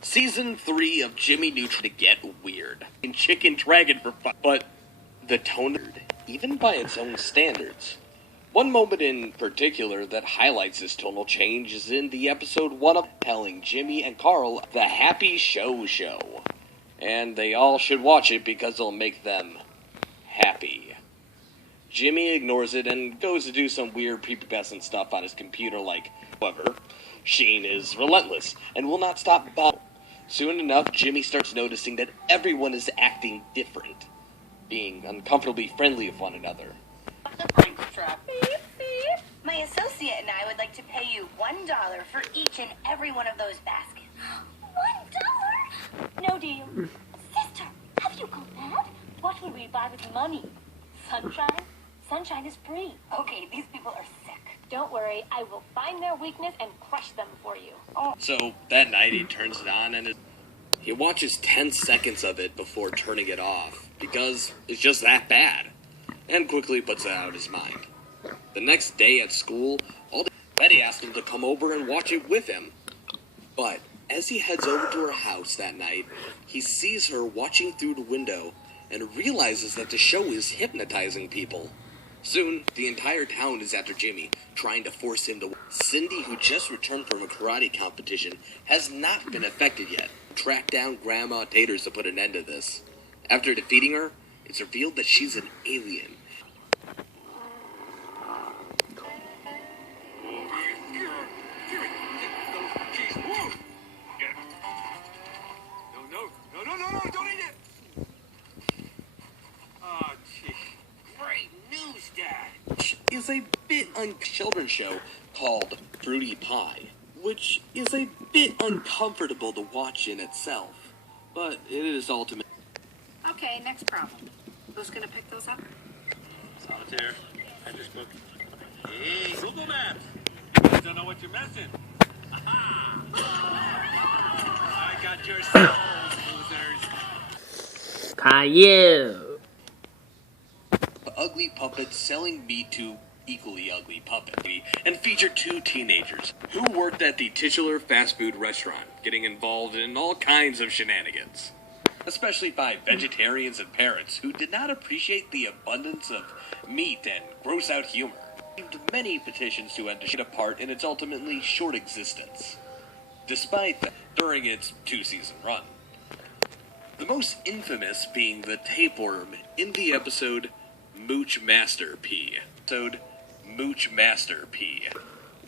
Season 3 of Jimmy Neutron to get weird. In Chicken Dragon for fun. But the tone, even by its own standards. One moment in particular that highlights this tonal change is in the episode 1 of telling Jimmy and Carl the Happy Show Show. And they all should watch it because it'll make them happy. Jimmy ignores it and goes to do some weird prepubescent stuff on his computer like, however, Sheen is relentless and will not stop bothering. Soon enough, Jimmy starts noticing that everyone is acting different, being uncomfortably friendly with one another. My associate and I would like to pay you $1 for each and every one of those baskets. $1? No deal. Sister, have you gone mad? What would we buy with money? Sunshine? Sunshine is free. Okay, these people are sick. Don't worry, I will find their weakness and crush them for you. Oh. So that night he turns it on and he watches 10 seconds of it before turning it off because it's just that bad, and quickly puts it out of his mind. The next day at school, Betty asked him to come over and watch it with him. But as he heads over to her house that night, he sees her watching through the window and realizes that the show is hypnotizing people. Soon, the entire town is after Jimmy, trying to force him to. Cindy, who just returned from a karate competition, has not been affected yet. Track down Grandma Taters to put an end to this. After defeating her, it's revealed that she's an alien. No, don't eat it! Oh, gee. Great news, Dad! Is a bit children's show called Fruity Pie, which is a bit uncomfortable to watch in itself, but it is ultimately. Okay, next problem. Who's gonna pick those up? Solitaire, address book. Hey, Google Maps! You guys don't know what you're missing. Aha! I got your souls, losers. Caillou. The ugly puppet selling meat to equally ugly puppet, and featured 2 teenagers who worked at the titular fast food restaurant, getting involved in all kinds of shenanigans, especially by vegetarians and parents who did not appreciate the abundance of meat and gross out humor. Many petitions to end a part in its ultimately short existence, despite that during its 2-season run. The most infamous being the tapeworm in the episode Mooch Master P.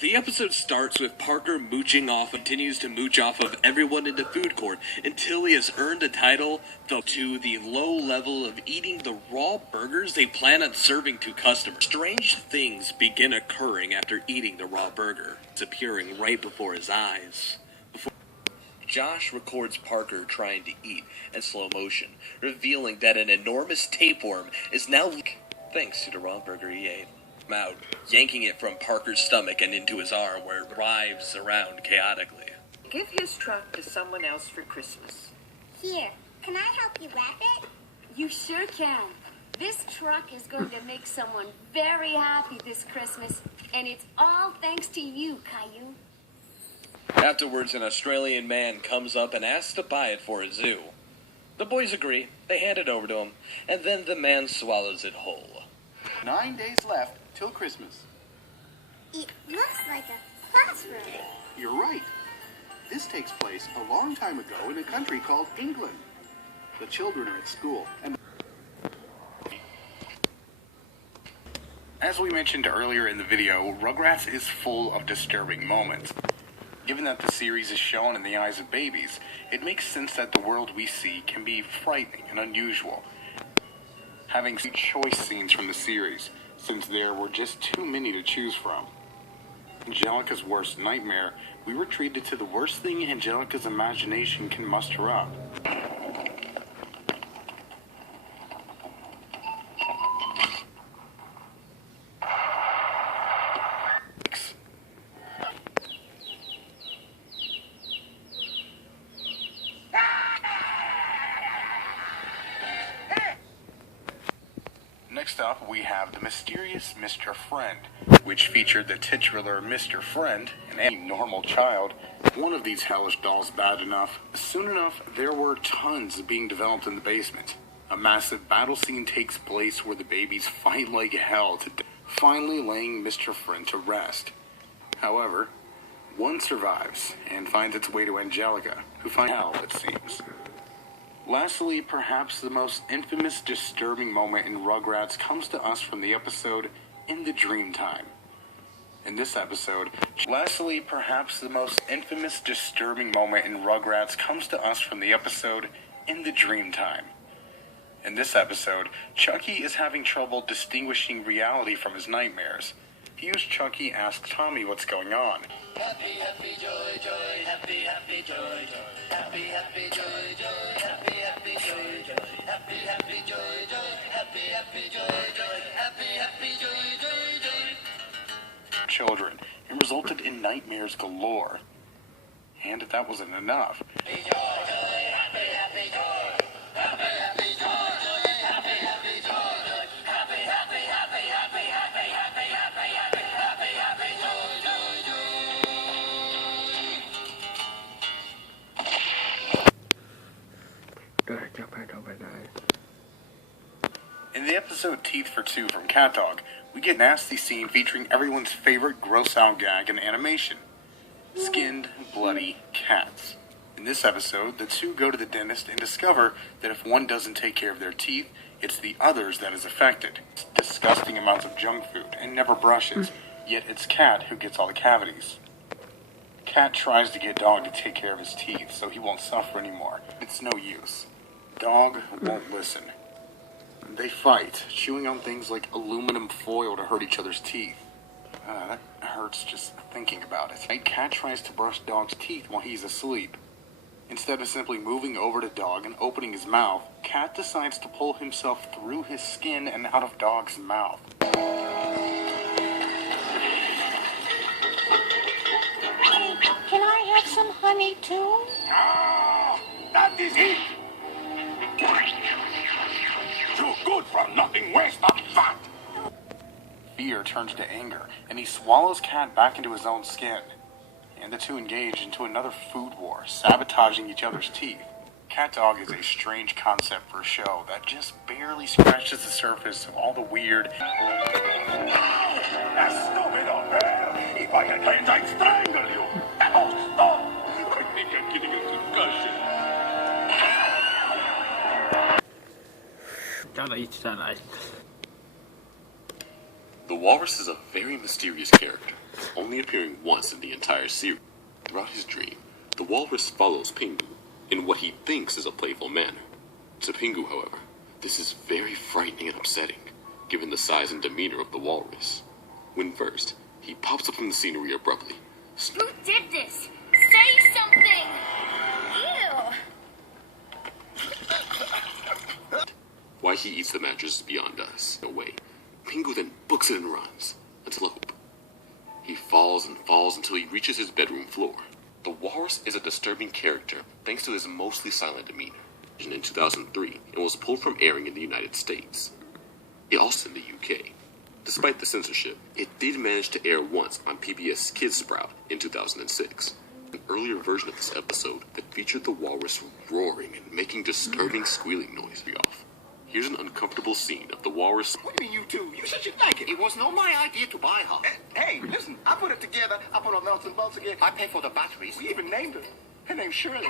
The episode starts with Parker mooching off and continues to mooch off of everyone in the food court until he has earned a title to the low level of eating the raw burgers they plan on serving to customers. Strange things begin occurring after eating the raw burger. It's appearing right before his eyes. Josh records Parker trying to eat in slow motion, revealing that an enormous tapeworm is now thanks to the raw burger he ate. Out, yanking it from Parker's stomach and into his arm, where it writhes around chaotically. Give his truck to someone else for Christmas. Here, can I help you wrap it? You sure can. This truck is going to make someone very happy this Christmas, and it's all thanks to you, Caillou. Afterwards, an Australian man comes up and asks to buy it for a zoo. The boys agree, they hand it over to him, and then the man swallows it whole. 9 days left till Christmas. It looks like a classroom. You're right. This takes place a long time ago in a country called England. The children are at school, and as we mentioned earlier in the video, Rugrats is full of disturbing moments. Given that the series is shown in the eyes of babies, it makes sense that the world we see can be frightening and unusual. Having seen choice scenes from the series, since there were just too many to choose from. Angelica's worst nightmare, we were treated to the worst thing Angelica's imagination can muster up. Next Next up, we have The Mysterious Mr. Friend, which featured the titular Mr. Friend, an any normal child. One of these hellish dolls bad enough. Soon enough, there were tons being developed in the basement. A massive battle scene takes place where the babies fight like hell to finally laying Mr. Friend to rest. However, one survives and finds its way to Angelica, who finds hell, it seems. Lastly, perhaps the most infamous disturbing moment in Rugrats comes to us from the episode In the Dreamtime. In this episode, Chucky is having trouble distinguishing reality from his nightmares. Confused Chucky asks Tommy what's going on. Happy, happy, joy, joy, happy, happy, joy, joy, happy, happy, joy, joy, happy, happy, joy, joy, happy, happy, joy, joy, happy, happy, joy, joy, happy, happy, joy, joy, joy. Children, and resulted in nightmares galore. And if that wasn't enough, in the episode Teeth for Two from Cat Dog, we get a nasty scene featuring everyone's favorite gross-out gag in animation. Skinned, bloody cats. In this episode, the two go to the dentist and discover that if one doesn't take care of their teeth, it's the others that is affected. It's disgusting amounts of junk food and never brushes, yet it's Cat who gets all the cavities. Cat tries to get Dog to take care of his teeth so he won't suffer anymore. It's no use. Dog won't listen. They fight, chewing on things like aluminum foil to hurt each other's teeth. That hurts just thinking about it. Cat tries to brush Dog's teeth while he's asleep. Instead of simply moving over to Dog and opening his mouth, Cat decides to pull himself through his skin and out of Dog's mouth. Can I have some honey too? Ah, that is it. Too good for nothing, waste of fat. Fear turns to anger, and he swallows Cat back into his own skin. And the two engage into another food war, sabotaging each other's teeth. Cat Dog is a strange concept for a show that just barely scratches the surface of all the weird. That stupid old bear. If I had hands, I'd strangle you. Oh, stop. I think I'm getting a concussion. The Walrus is a very mysterious character, only appearing once in the entire series. Throughout his dream, the Walrus follows Pingu in what he thinks is a playful manner. To Pingu, however, this is very frightening and upsetting, given the size and demeanor of the Walrus. When first, he pops up from the scenery abruptly. Who did this? Say something! Ew! Why he eats the mattress is beyond us. Away. Pingu then books it and runs, until a hoop. He falls and falls until he reaches his bedroom floor. The Walrus is a disturbing character thanks to his mostly silent demeanor. In 2003, and was pulled from airing in the United States. It also in the UK. Despite the censorship, it did manage to air once on PBS Kids Sprout in 2006. An earlier version of this episode that featured the Walrus roaring and making disturbing squealing noise off. Here's an uncomfortable scene of the Walrus. What do you mean you two? You said you'd like it. It was not my idea to buy her. Hey, listen, I put it together. I put on nuts and bolts again. I paid for the batteries. We even named her. Her name's Shirley.